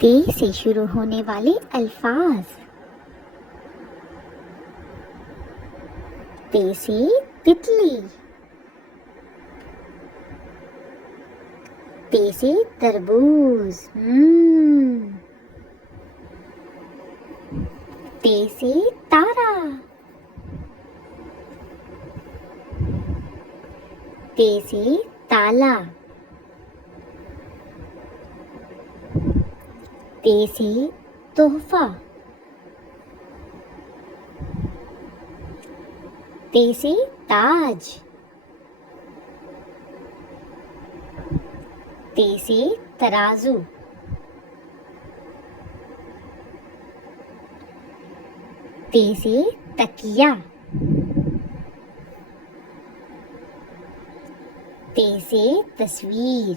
ते से शुरू होने वाले अल्फाज। ते से तितली, ते से तरबूज, ते से तारा, ते से ताला, ते से तोहफा, ते से ताज, ते से तराजू, ते से तकिया, ते से तस्वीर,